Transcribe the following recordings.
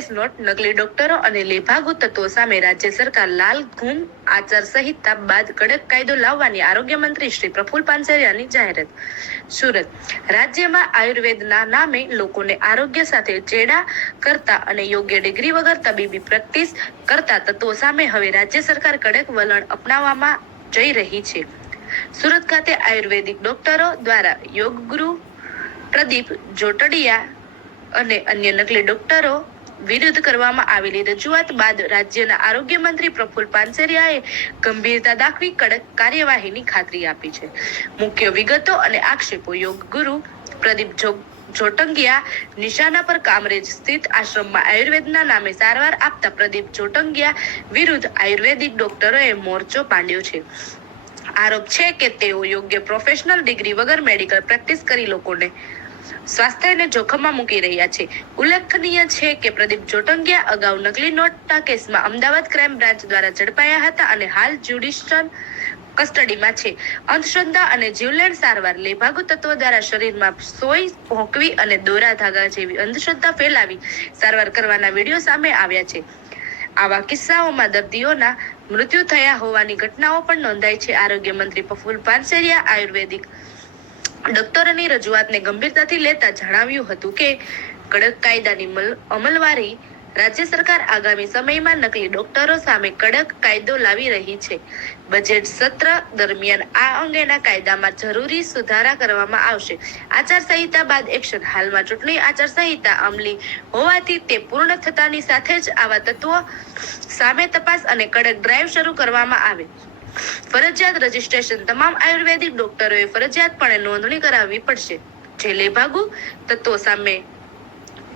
Case not, નકલી ડોક્ટરો અને લેભાગુ તત્વો સામે રાજ્ય સરકાર લાલ ઘૂમ આચાર સંહિતા બાદ કડક કાયદો લાવવાની આરોગ્ય મંત્રી શ્રી પ્રફુલ પાનસરિયાની જાહેરાત. સુરત: રાજ્યમાં આયુર્વેદના નામે લોકોને આરોગ્ય સાથે ચેડા કરતા અને યોગ્ય ડિગ્રી વગર તબીબી પ્રેક્ટિસ કરતા તત્વો સામે હવે રાજ્ય સરકાર કડક વલણ અપનાવવામાં જઈ રહી છે. સુરત ખાતે આયુર્વેદિક ડોક્ટરો દ્વારા યોગગુરુ પ્રદીપ જોટડિયા અને અન્ય નકલી ડોક્ટરો વિરુદ્ધ કરવામાં આવેલી રજૂઆત બાદ રાજ્યના આરોગ્ય મંત્રી પ્રફુલ પાનસરિયાએ ગંભીરતા દાખવી કડક કાર્યવાહીની ખાતરી આપી છે. મુખ્ય વિગતો અને આક્ષેપો: યોગગુરુ પ્રદીપ જોટંગિયા નિશાના પર કામરેજ સ્થિત આશ્રમમાં આયુર્વેદના નામે સારવાર આપતા પ્રદીપ જોટંગિયા વિરુદ્ધ આયુર્વેદિક ડોક્ટરોએ મોરચો માંડ્યો છે. આરોપ છે કે તેઓ યોગ્ય પ્રોફેશનલ ડિગ્રી વગર મેડિકલ પ્રેક્ટિસ કરી લોકોને સ્વાસ્થ્યને જોખમમાં મૂકી રહ્યા છે. ઉલ્લેખનીય છે કે પ્રદીપ જોટંગિયા અગાઉ નકલી નોટના કેસમાં અમદાવાદ ક્રાઇમ બ્રાન્ચ દ્વારા ઝડપાયા હતા અને હાલ જ્યુડિશિયલ કસ્ટડીમાં છે. અંધશ્રદ્ધા અને જીવલેણ સારવાર: લેભાગુ તત્વો દ્વારા શરીરમાં સોય ભોંકવી અને દોરા ધાગા જેવી અંધશ્રદ્ધા ફેલાવી સારવાર કરવાના વિડીયો સામે આવ્યા છે. આવા કિસ્સાઓમાં દર્દીઓના મૃત્યુ થયા હોવાની ઘટનાઓ પણ નોંધાઈ છે. આરોગ્ય મંત્રી પ્રફુલ પાનસરિયા આયુર્વેદિક ડોક્ટરોની રજૂઆતને ગંભીરતાથી લેતા જણાવ્યું હતું કે કડક કાયદાની અમલવારી રાજ્ય સરકાર આગામી સમયમાં નકલી ડોક્ટરો સામે કડક કાયદો લાવી રહી છે. બજેટ સત્ર દરમિયાન આ અંગેના કાયદામાં જરૂરી સુધારા કરવામાં આવશે. આચારસંહિતા બાદ એક્શન: હાલમાં ચૂંટણી આચારસંહિતા અમલી હોવાથી તે પૂર્ણ થતાની સાથે જ આવા તત્વો સામે તપાસ અને કડક ડ્રાઈવ શરૂ કરવામાં આવે. ફરજિયાત રજીસ્ટ્રેશન: તમામ આયુર્વેદિક ડોક્ટરોએ ફરજિયાતપણે નોંધણી કરાવવી પડશે. જે લેભાગુ તત્વો સામે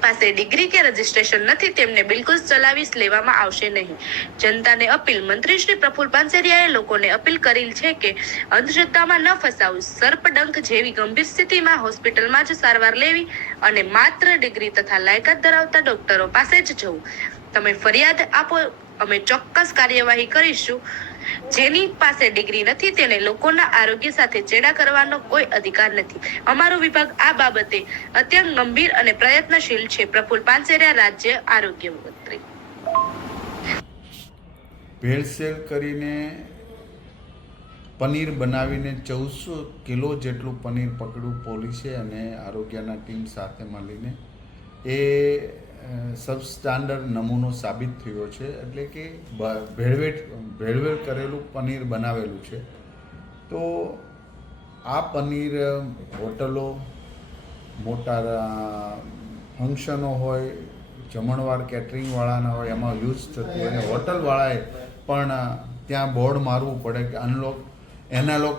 પાસે ડિગ્રી કે રજીસ્ટ્રેશન નથી તેમને બિલકુલ ચલાવી લેવામાં આવશે નહીં. જનતાને અપીલ: મંત્રી શ્રી પ્રફુલ પાનસરિયાએ લોકોને અપીલ કરી છે કે અંધશ્રદ્ધામાં ન ફસાવું. સર્પડંખ જેવી ગંભીર સ્થિતિમાં હોસ્પિટલમાં જ સારવાર લેવી અને માત્ર ડિગ્રી તથા લાયકાત ધરાવતા ડોક્ટરો પાસે જ જવું. તમે ફરિયાદ આપો, અમે ચોક્કસ કાર્યવાહી કરીશું. જેની પાસે ડિગ્રી નથી તેને લોકોના આરોગ્ય સાથે ચેડા કરવાનો કોઈ અધિકાર નથી. અમારો વિભાગ આ બાબતે અત્યંત ગંભીર અને પ્રયત્નશીલ છે. પ્રફુલ પાનસરિયા, રાજ્ય આરોગ્ય મંત્રી. ભેળસેળ કરીને પનીર બનાવીને 1400 કિલો જેટલું પનીર પકડ્યું પોલીસે અને આરોગ્યના ટીમ સાથે મળીને. એ સબસ્ટાન્ડર્ડ નમૂનો સાબિત થયો છે. એટલે કે ભેળવેળ કરેલું પનીર બનાવેલું છે. તો આ પનીર હોટલો, મોટા ફંક્શનો હોય, જમણવાર કેટરિંગવાળાના હોય એમાં યુઝ થતું હોય અને હોટલવાળાએ પણ ત્યાં બોર્ડ મારવું પડે કે એનાલોગ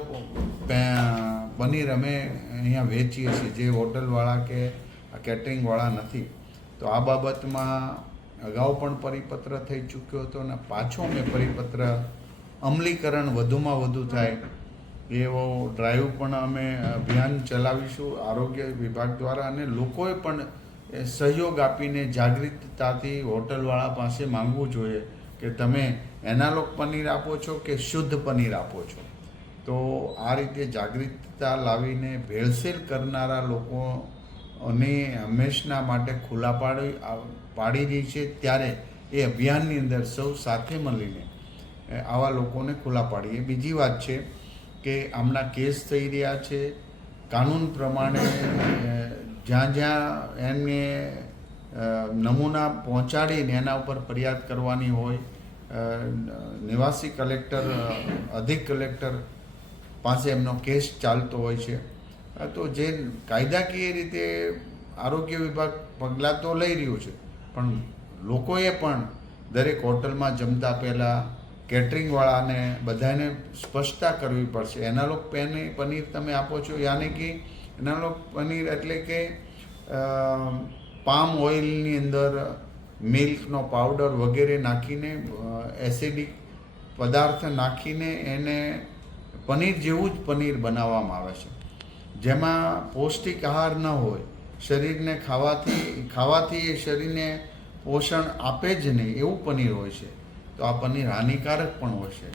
પનીર અમે અહીંયા વેચીએ છીએ, જે હોટલવાળા કે કેટરિંગવાળા નથી. તો આ બાબતમાં અગાઉ પણ પરિપત્ર થઈ ચૂક્યો હતો અને પાછો અમે પરિપત્ર અમલીકરણ વધુમાં વધુ થાય એવો ડ્રાઈવ પણ અમે અભિયાન ચલાવીશું આરોગ્ય વિભાગ દ્વારા. અને લોકોએ પણ સહયોગ આપીને જાગૃતતાથી હોટલવાળા પાસે માંગવું જોઈએ કે તમે એનાલોગ પનીર આપો છો કે શુદ્ધ પનીર આપો છો. તો આ રીતે જાગૃતતા લાવીને ભેળસેળ કરનારા લોકો અને હંમેશના માટે ખુલ્લા પાડી રહી છે. ત્યારે એ અભિયાનની અંદર સૌ સાથે મળીને આવા લોકોને ખુલ્લા પાડીએ. બીજી વાત છે કે આમના કેસ થઈ રહ્યા છે. કાનૂન પ્રમાણે જ્યાં જ્યાં એમને નમૂના પહોંચાડીને એના ઉપર ફરિયાદ કરવાની હોય, નિવાસી કલેક્ટર, અધિક કલેક્ટર પાસે એમનો કેસ ચાલતો હોય છે. તો જે કાયદાકીય રીતે આરોગ્ય વિભાગ પગલાં તો લઈ રહ્યું છે, પણ લોકોએ પણ દરેક હોટલમાં જમતા પહેલાં કેટરિંગવાળાને બધાને સ્પષ્ટતા કરવી પડશે. એનાલોગ પનીર તમે આપો છો, યાની કે એનાલોગ પનીર એટલે કે પામ ઓઇલની અંદર મિલ્કનો પાવડર વગેરે નાખીને એસિડિક પદાર્થ નાખીને એને પનીર જેવું જ પનીર બનાવવામાં આવે છે, જેમાં પૌષ્ટિક આહાર ન હોય. શરીરને ખાવાથી એ શરીરને પોષણ આપે જ નહીં એવું પનીર હોય છે. તો આ પનીર હાનિકારક પણ હોય છે.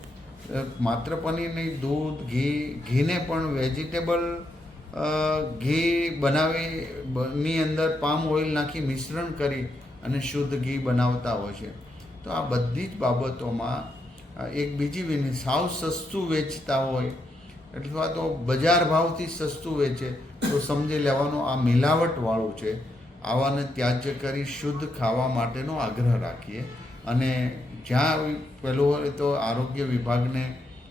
માત્ર પનીર નહીં, દૂધ, ઘીને પણ વેજીટેબલ ઘી બનાવીની અંદર પામ ઓઇલ નાખી મિશ્રણ કરી અને શુદ્ધ ઘી બનાવતા હોય છે. તો આ બધી જ બાબતોમાં એક બીજી સાવ સસ્તું વેચતા હોય અથવા તો બજાર ભાવથી સસ્તું વેચે તો સમજી લેવાનું આ મિલાવટવાળું છે. આવાને ત્યાજ્ય કરી શુદ્ધ ખાવા માટેનો આગ્રહ રાખીએ અને જ્યાં પેલું હોય તો આરોગ્ય વિભાગને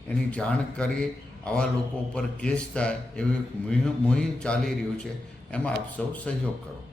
એની જાણ કરી આવા લોકો ઉપર કેસ થાય એવી મુહિમ ચાલી રહ્યું છે. એમાં આપ સૌ સહયોગ કરો.